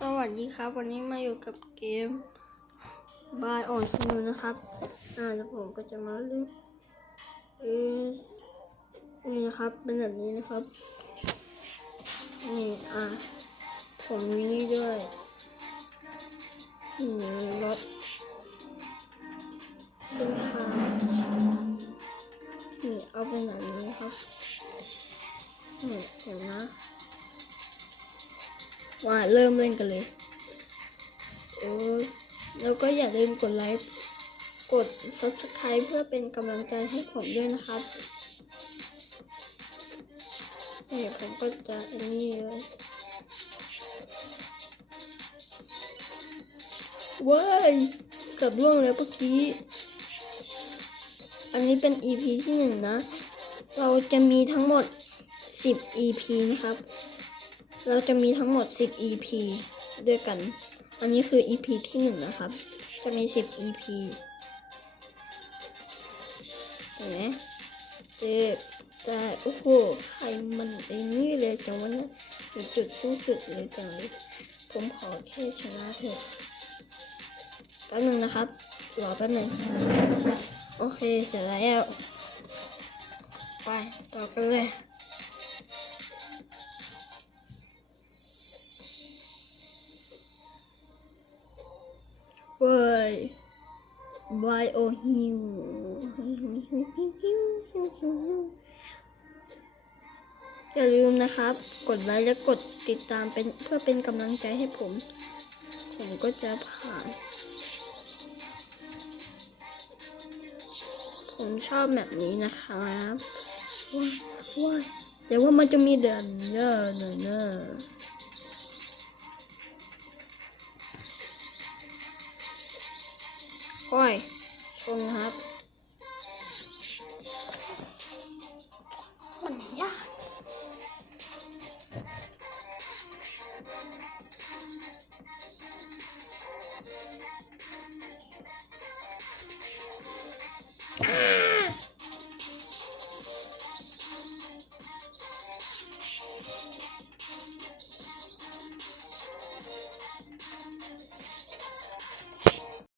สวัสดีครับ วันนี้มาอยู่กับเกมบายออนคิวนะครับอ่าแล้วผมก็จะมาเล่นเออนี่นะครับ เป็นแบบนี้นะครับ นี่อ่าผมมีนี่ด้วยนี่รถเส้นทางนี่เอาเป็นแบบนี้นะครับนี่เห็นนะ ว่าเริ่มเล่นกันเลยเออแล้วก็อย่าลืมกดไลค์กด subscribe เพื่อเป็นกำลังใจให้ผมด้วยนะครับนี่ผมก็จะอันนี้เลยว้ายเกือบล่วงแล้วเมื่อกี้ อันนี้เป็น EP ที่หนึ่งนะ เราจะมีทั้งหมด 10 EP นะครับ เราจะมีทั้งหมด 10 EP ด้วยกัน อันนี้คือ EP ที่ 1 นะครับ จะมี 10 EP เห็นไหมเจ็บแต่โอ้โห ใครมันไอ้นี่เลยจังวะเนี่ยถึงจุดสิ้นสุดเลยจังเลยผมขอแค่ชนะเถอะแป๊บนึงนะครับ รอแป๊บนึง โอเค เสร็จแล้ว ไป ต่อกันเลย ว้ยไบโอฮิวอย่าลืมนะครับ กดไลค์และกดติดตามเป็นเพื่อเป็นกำลังใจให้ผม ผมก็จะผ่าน ผมชอบแบบนี้นะครับว้ายว้ายแต่ว่ามันจะมีเดินเยอะหน่อยเนอะ โอ้ยชนครับ มันยาก